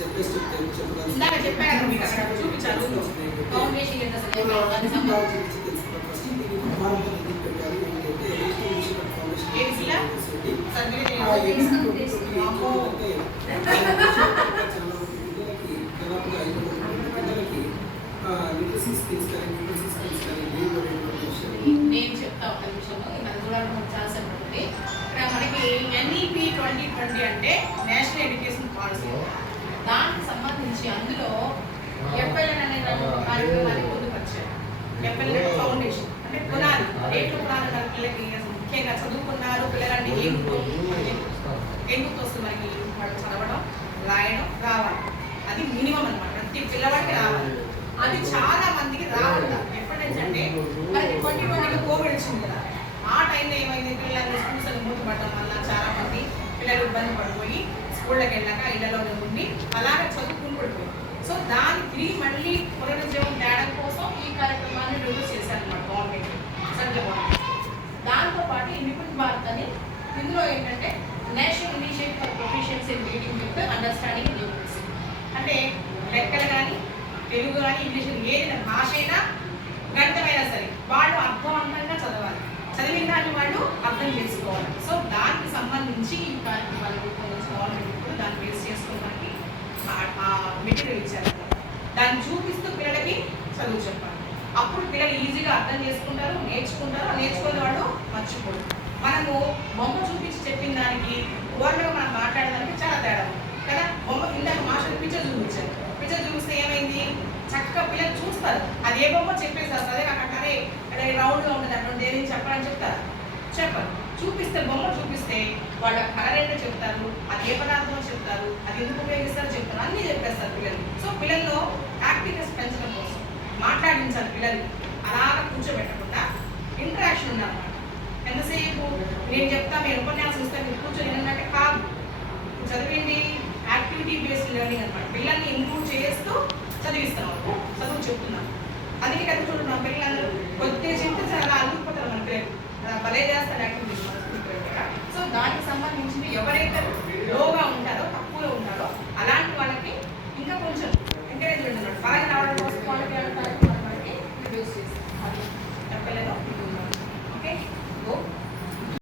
చెప్పేసి ఇందాక చెప్పాను మీకు అక్కడ చూపించాను ఫౌండేషన్ ఎంత నేను చెప్తా ఒక నిమిషం అది కూడా చాలా ఉంటుంది. ఇక్కడ మనకి ఎన్ఈపి 2020 అంటే నేషనల్ ఎడ్యుకేషన్ పాలసీ. దానికి సంబంధించి అందులో ఎఫ్ఎల్ఎన్ అనే కార్యక్రమాన్ని పొందుపరిచారు. ఎఫ్ఎల్ఎన్ ఫౌండేషన్ అంటే పునాది రేట్లు పునాది పిల్లలకి ముఖ్యంగా చదువుకున్నారు పిల్లలంటే ఏం గుర్తొస్తుంది మనకి వాళ్ళు చదవడం రాయడం రావాలి. అది మినిమం అనమాట. ప్రతి పిల్లవాడికి రావాలి. అది చాలా మందికి రావాలి. ఎప్పటి నుంచి అంటే మనకి 2020 కోవిడ్ వచ్చింది కదా, ఆ టైంలో ఏమైంది పిల్లలు స్కూల్స్ అని మూతపడడం వల్ల చాలా మంది పిల్లలు ఇబ్బంది పడిపోయి స్కూళ్ళకి వెళ్ళాక ఇళ్లలోనే ఉండి అలాగే చదువుకుని పడిపోయింది. సో దాన్ని తిరిగి మళ్ళీ పునరుజ్జీవం తేడం కోసం ఈ కార్యక్రమాన్ని రిలీజ్ చేశారనమాట గవర్నమెంట్, సెంట్రల్ గవర్నమెంట్. దాంతోపాటు ఈ నిపుణ్ భారత్ అని ఇందులో ఏంటంటే national initiative for proficiency in reading with understanding numeracy. అంటే లెక్కలు కానీ తెలుగు కానీ ఇంగ్లీష్ ఏదైనా భాష అయినా గణితమైనా సరే వాళ్ళు అర్థవంతంగా చదవాలి. చదివిన దాన్ని వాళ్ళు అర్థం చేసుకోవాలి. సో దానికి సంబంధించి ఈ కార్యక్రమాలు రూపొందించిన గవర్నమెంట్ ఇప్పుడు దాన్ని బేస్ చేసుకుని మనకి మెటీరియల్ ఇచ్చారు. దాన్ని చూపిస్తూ పిల్లలకి చదువు చెప్పాలి. అప్పుడు పిల్లలు ఈజీగా అర్థం చేసుకుంటారు, నేర్చుకున్న వాళ్ళు మర్చిపోరు. మనము బొమ్మ చూపించి చెప్పిన దానికి ఓవర్గా మనం మాట్లాడడానికి చాలా తేడా కదా. బొమ్మ ఇందాక మాస్టర్ పిక్చర్ చూపించారు. పిక్చర్ చూపిస్తే ఏమైంది, చక్కగా పిల్లలు చూస్తారు. అది ఏ బొమ్మ చెప్పేస్తారు. అదే కాకుండా అదే రౌండ్గా ఉంటుంది అటువంటి ఏదైనా చెప్పాలని చెప్తారు, చెప్పరు. చూపిస్తే బొమ్మ చూపిస్తే వాళ్ళ కలర్ ఏంటో చెప్తారు, అది ఏ పదార్థమో చెప్తారు, అది ఎందుకు ఉపయోగిస్తారో చెప్తారు, అన్నీ చెప్పేస్తారు పిల్లలు. సో పిల్లల్లో యాక్టివ్నెస్ పెంచడం కోసం మాట్లాడించాలి పిల్లల్ని. అలాగా కూర్చోబెట్టకుండా ఇంటరాక్షన్ ఉండాలన్నమాట. ఎంతసేపు నేను చెప్తా మీరు ఉపన్యాసం ఇస్తే మీరు కూర్చొని ఏంటంటే కాదు, చదివింది యాక్టివిటీ బేస్డ్ లెర్నింగ్ అనమాట. పిల్లల్ని ఇంప్రూవ్ చేస్తూ చదివిస్తున్నాము, చదువు చెప్తున్నాం. అందుకే కదా చూడండి పిల్లలు కొద్దిగా చెప్తే చాలా అల్లుకుపోతారు మన పిల్లలు, భలే చేస్తారు యాక్టివిటీస్ మన స్కూల్ పిల్లలు. సో దానికి సంబంధించి ఎవరైతే లోగా ఉంటారో